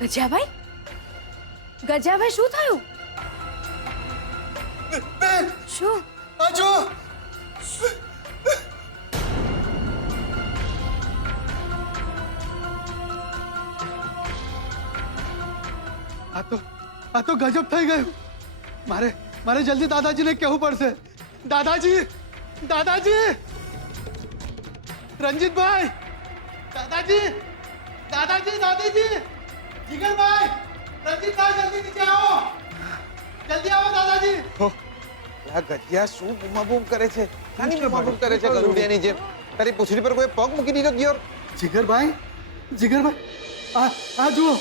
ગજાભાઈ શું થયું? બેન શું? આ જો આ તો ગજબ થઈ ગયું. મારે જલ્દી દાદાજીને કહેવું પડશે. દાદાજી રંજીતભાઈ, દાદાજી જીગરભાઈ, રંજીતભાઈ જલ્દી નીચે આવો. જલ્દી આવો દાદાજી. આ ગધિયા શું બૂમાબૂમ કરે છે? નાની બૂમાબૂમ કરે છે ગરુડિયાની જેમ. તારી પૂંછડી પર કોઈ પગ મૂકી દીધો ગયો? જીગરભાઈ આ જુઓ.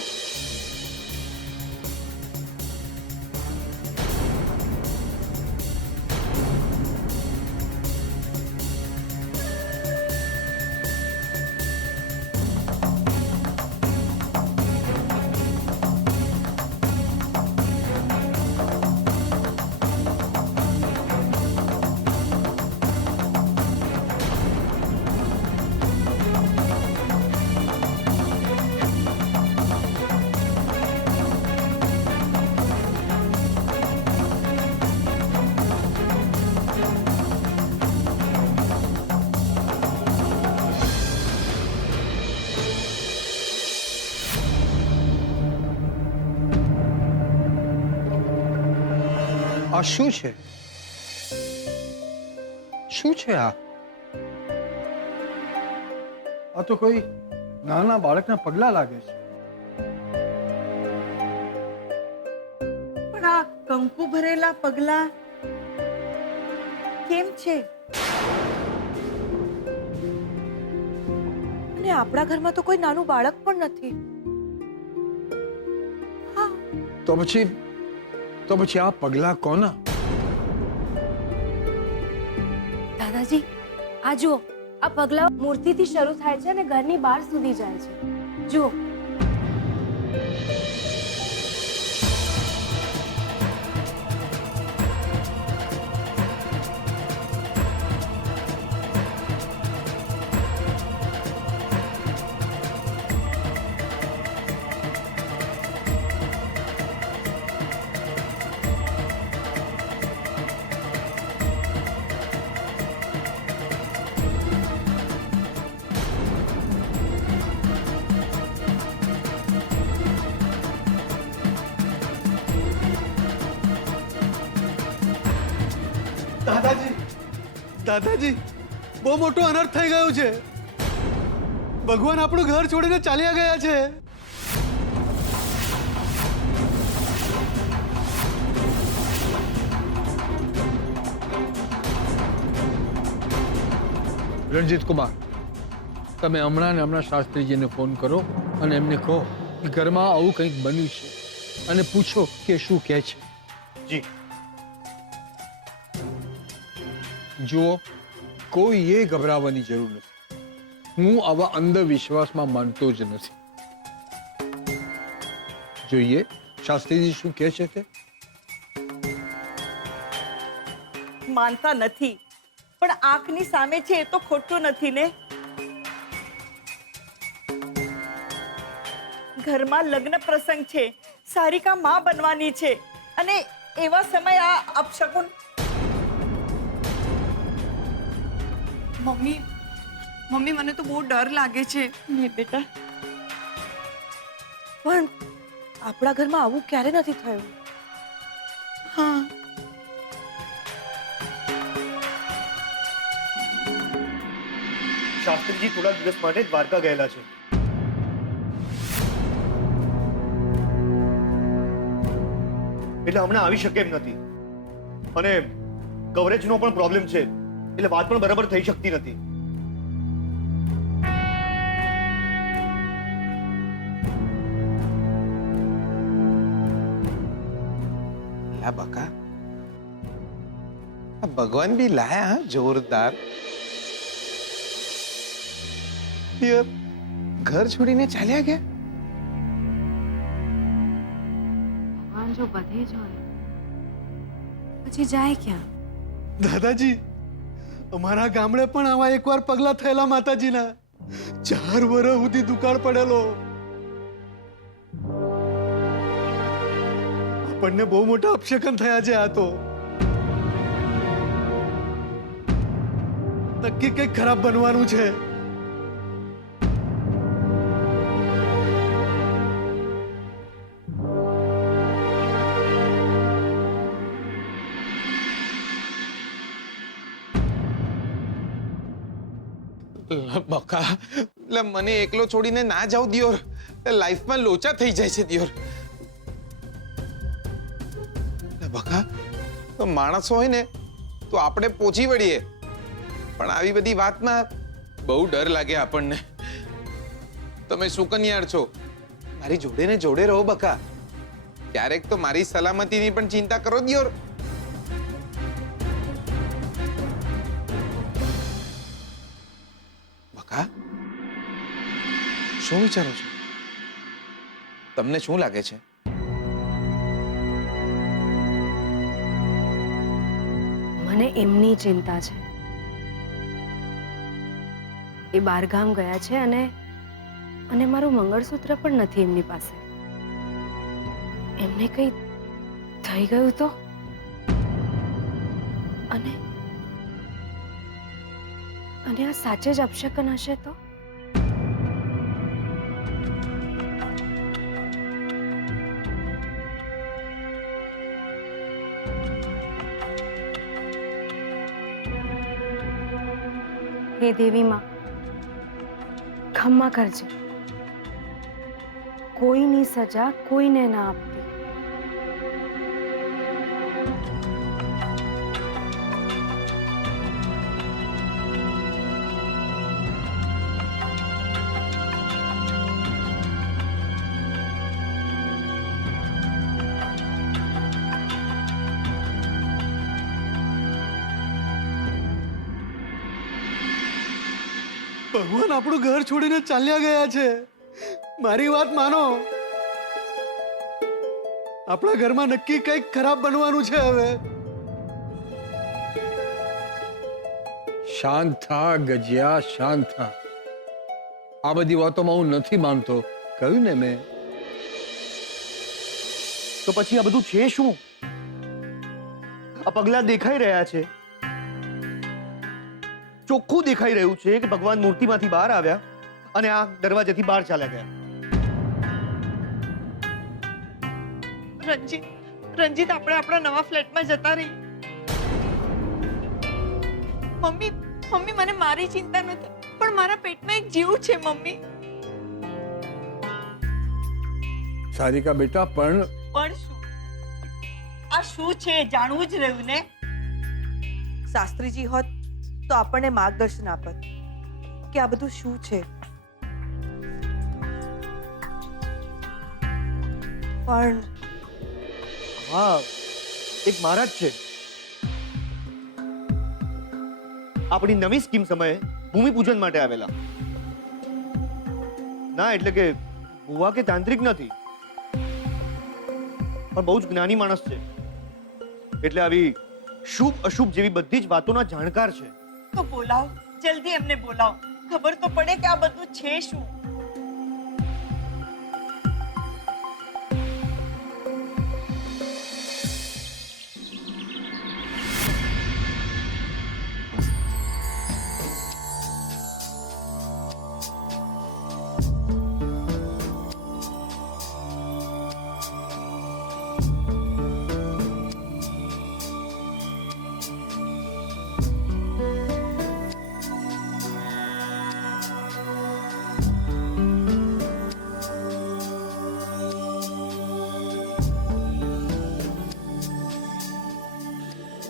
આ શું છે? શું છે આ? આ તો કોઈ નાના બાળકના પગલા લાગે છે. પણ આ કંકુ ભરેલા પગલા કેમ છે? અને આપણા ઘરમાં તો કોઈ નાનું બાળક પણ નથી. તો પછી આ પગલા કોના? દાદાજી આ જુઓ, આ પગલા મૂર્તિથી શરૂ થાય છે અને ઘરની બહાર સુધી જાય છે. જુઓ. દાદાજી બહુ મોટો અનર્થ થઈ ગયું છે. ભગવાન આપણું ઘર છોડીને ચાલ્યા ગયા છે. રણજીત કુમાર, તમે હમણાં શાસ્ત્રીજીને ફોન કરો અને એમને કહો કે ઘરમાં આવું કંઈક બન્યું છે અને પૂછો કે શું કહે છે. જી. જુઓ, કોઈએ ગભરાવાની જરૂર નથી. હું આવા અંધવિશ્વાસમાં માનતો જ નથી. જોઈએ શાસ્ત્રીજી શું કહે છે તે. માનતા નથી, પણ આંખની સામે છે એ તો ખોટું નથી ને. ઘરમાં લગ્ન પ્રસંગ છે, સારિકા માં બનવાની છે અને એવા સમય આ અપશકુન. મમ્મી મને તો બહુ ડર લાગે છે. ને બેટા, પણ આપણા ઘરમાં આવું ક્યારે નથી થયું. હા, શાસ્ત્રીજી થોડા દિવસ માટે દ્વારકા ગયેલા છે. એટલે હમણાં આવી શકે એમ નથી અને કવરેજનો પણ પ્રોબ્લેમ છે, એટલે વાત પણ બરાબર થઈ શકતી નથી. બકા, ભગવાન બી લાયા હા જોરદાર. ઘર છોડીને ચાલ્યા ગયા. ભગવાન જો બધે જ હોય પછી જાય ક્યાં? દાદાજી, અમારા ગામડે પણ આવા એકવાર પગલા થયેલા માતાજીના. 4 વર્ષ સુધી દુકાળ પડેલો. આપણને બહુ મોટા અપશકન થયા છે આ તો. નક્કી કંઈક ખરાબ બનવાનું છે. બકા એટલે મને એકલો છોડીને ના જાવ દિયોર. લાઈફમાં લોચા થઈ જાય છે દિયોર. બકા તો માણસો હોય ને તો આપણે પહોંચી વળીએ, પણ આવી બધી વાતમાં બહુ ડર લાગે આપણને. તમે સુકન્યાળ છો, મારી જોડે ને જોડે રહો બકા. ક્યારેક તો મારી સલામતીની પણ ચિંતા કરો દિયોર. બકા શું વિચારો છો? તમને શું લાગે છે? મને એમની ચિંતા છે. એ બહારગામ ગયા છે અને મારું મંગળસૂત્ર પણ નથી એમની પાસે. એમને કંઈ થઈ ગયું તો? અને આ સાચે જ અપશકન હશે તો? હે દેવી માં, ખમ્મા કરજે. કોઈની સજા કોઈને ના આપતી. ભગવાન આપણું ઘર છોડીને ચાલ્યા ગયા છે. મારી વાત માનો. આપણા ઘરમાં નક્કી કંઈક ખરાબ બનવાનું છે હવે. શાંત થા ગજિયા, શાંત થા. આ બધી વાતોમાં હું નથી માનતો, કહ્યું ને મેં. તો પછી આ બધું છે શું? આ પગલા દેખાઈ રહ્યા છે, ચોખ્ખું દેખાઈ રહ્યું છે કે ભગવાન મૂર્તિમાંથી બહાર આવ્યા અને આ દરવાજેથી બહાર ચાલ્યા ગયા. રંજીત આપણે આપણા નવા ફ્લેટમાં જતા રહી. મમ્મી મને મારી ચિંતા નથી, પણ મારા પેટમાં એક જીવ છે મમ્મી. સારિકા બેટા, પણ શું આ શું છે જાણવું જ રહ્યું ને. શાસ્ત્રીજી હોત તો આપણને માર્ગદર્શન આપત કે આ બધું શું છે. પણ હા, એક મહારાજ છે. આપણી નવી સ્કીમ સમયે ભૂમિપૂજન માટે આવેલા. ના એટલે કે ભુવા કે તાંત્રિક નથી, પણ બહુ જ જ્ઞાની માણસ છે. એટલે આવી શુભ અશુભ જેવી બધી જ વાતોના જાણકાર છે. તો બોલાવો, જલ્દી એમને બોલાવો, ખબર તો પડે કે આ બધું છે શું.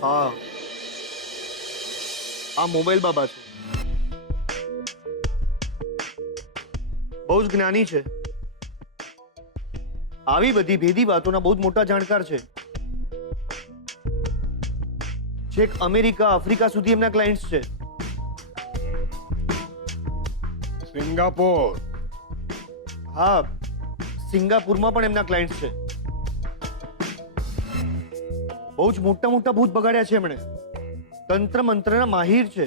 હા, આ મોબાઈલ બાબા છે. બહુ જ જ્ઞાની છે. આવી બધી ભેદી વાતોના બહુ જ મોટા જાણકાર છે. છેક અમેરિકા, આફ્રિકા સુધી એમના ક્લાયન્ટ્સ છે. સિંગાપોર. હા, સિંગાપુરમાં પણ એમના ક્લાયન્ટ્સ છે. બહુ જ મોટા મોટા ભૂત બગાડ્યા છે એમણે. તંત્ર મંત્રના માહિર છે.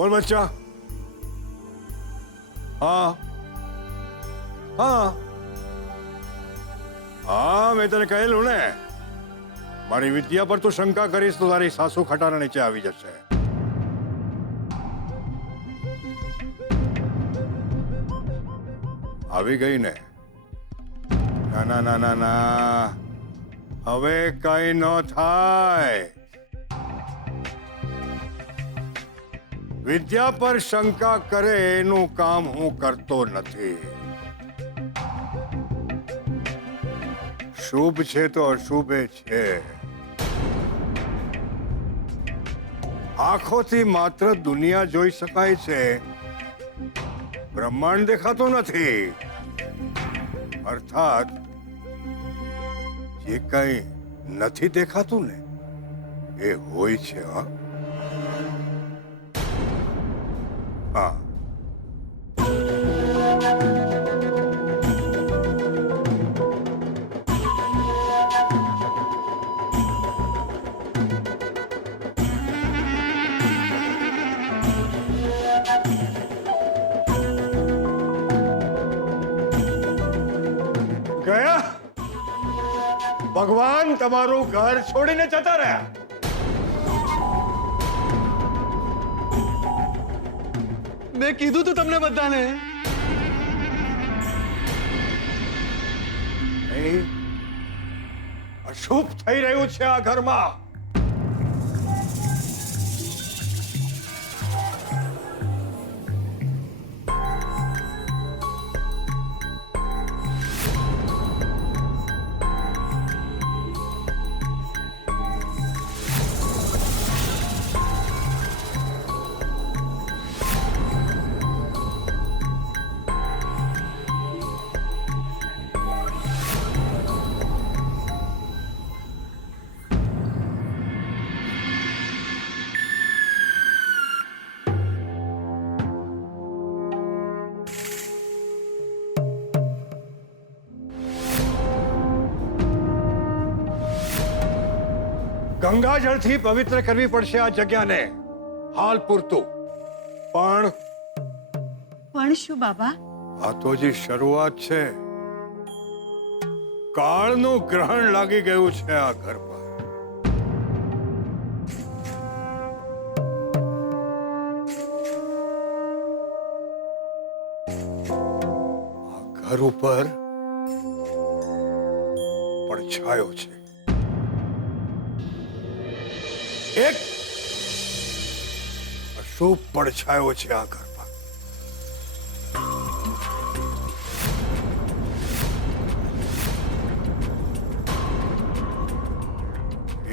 બોલ બચ્ચા. હા હા હા, મેં તને કહેલું ને, મારી વિદ્યા પર તું શંકા કરીશ તો તારી સાસુ ખટારા નીચે આવી જશે. આવી ગઈ ને? ના ના ના ના ના, હવે કઈ ન થાય. વિદ્યા પર શંકા કરે એનું કામ હું કરતો નથી. શુભ છે તો અશુભે છે. આંખોથી માત્ર દુનિયા જોઈ શકાય છે, બ્રહ્માંડ દેખાતું નથી. અર્થાત જે કઈ નથી દેખાતું ને એ હોય છે. હા હા. ગયા? ભગવાન તમારું ઘર છોડીને જતા રહ્યા. મેં કીધું તું તમને બધાને. અશુભ થઈ રહ્યું છે આ ઘરમાં. ગંગાજળથી પવિત્ર કરવી પડશે આ જગ્યાને, હાલ પૂરતું. પણ શું બાબા? આ તો જે શરૂઆત છે. કાળનું ગ્રહણ લાગી ગયું છે આ ઘર પર. આ ઘર ઉપર પડછાયો છે. એક અશુભ પડછાયો છે આ ઘર પર.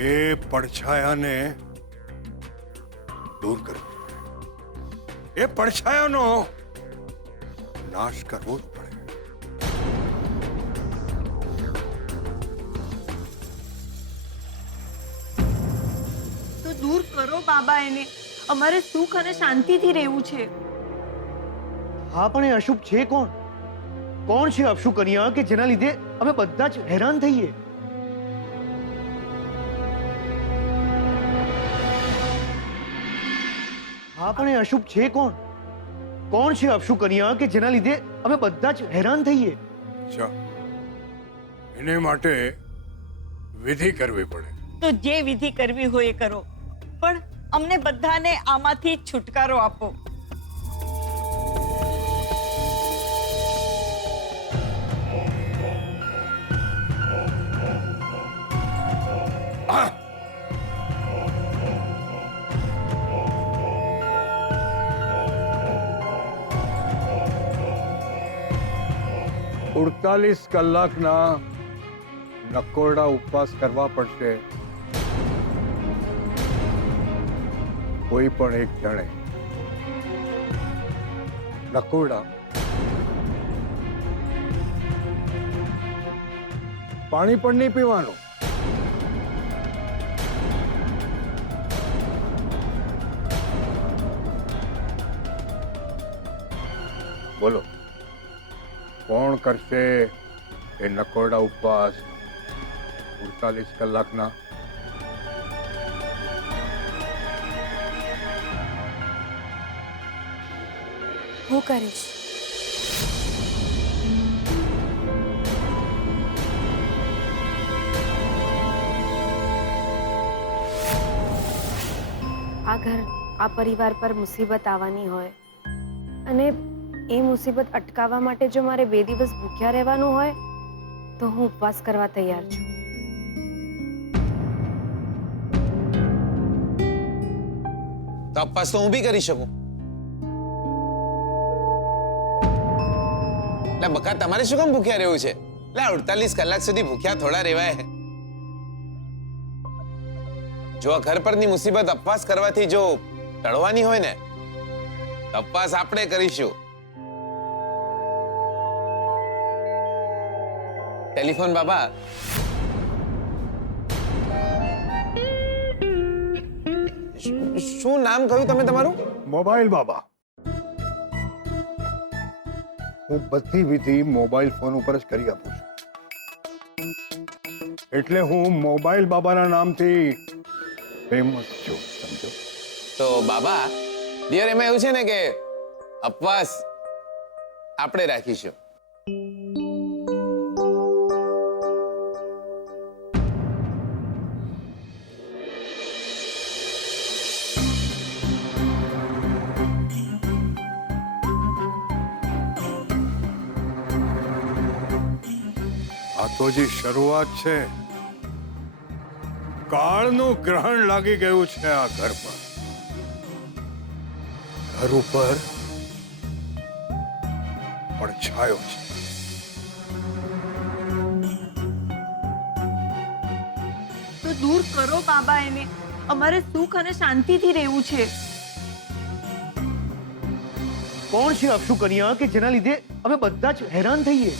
એ પડછાયાને દૂર કરવું પડે. એ પડછાયાનો નાશ કરવો જ પડે. દૂર કરો બાબા એને. અમારે સુખ અને શાંતિથી રહેવું છે. હા, પણ એ અશુભ છે કોણ? કોણ છે અપશુ કન્યા કે જેના લીધે અમે બધા જ હેરાન થઈએ? હા, પણ એ અશુભ છે કોણ? કોણ છે અપશુ કન્યા કે જેના લીધે અમે બધા જ હેરાન થઈએ? અચ્છા, એને માટે વિધિ કરવી પડે. તો જે વિધિ કરવી હોય એ કરો, પણ અમને બધાને આમાંથી છુટકારો આપો. આ! અડતાલીસ કલાકના નકોરડા ઉપવાસ કરવા પડશે. કોઈ પણ એક જણે નકોરડા પાણી પણ નહીં પીવાનું. બોલો, કોણ કરશે એ નકોરડા ઉપવાસ 48 કલાકના? હું કરીશ. આ ઘર, આ પરિવાર પર મુસીબત આવવાની હોય અને એ મુસીબત અટકાવવા માટે જો મારે 2 દિવસ ભૂખ્યા રહેવાનું હોય તો હું ઉપવાસ કરવા તૈયાર છું. તો ઉપવાસ તો હું બી કરી શકું. એટલે બકા તમારે શું કામ ભૂખ્યા રહેવું છે? એટલે 48 કલાક સુધી ભૂખ્યા થોડા રહેવાય. જો આ ઘર પરની મુસીબત ઉપવાસ કરવાથી જો ટળવાની હોય ને તો ઉપવાસ આપણે કરીશું. ટેલિફોન બાબા. શું નામ કહ્યું તમે તમારું? મોબાઈલ બાબા. હું બધી વિધિ મોબાઈલ ફોન ઉપર જ કરી આપું છું, એટલે હું મોબાઈલ બાબાના નામથી ફેમસ છું, સમજો? તો બાબા ડિયર, એમાં એવું છે ને કે ઉપવાસ આપણે રાખીશું. આ તો જે શરૂઆત છે. કાળનું ગ્રહણ લાગી ગયું છે આ ઘર પર. ઘર ઉપર પડછાયો છે. તો દૂર કરો બાબા એને. અમારે સુખ અને શાંતિથી રહેવું છે. કોણ છે અક્ષુ કન્યા કે જેના લીધે અમે બધા જ હેરાન થઈએ?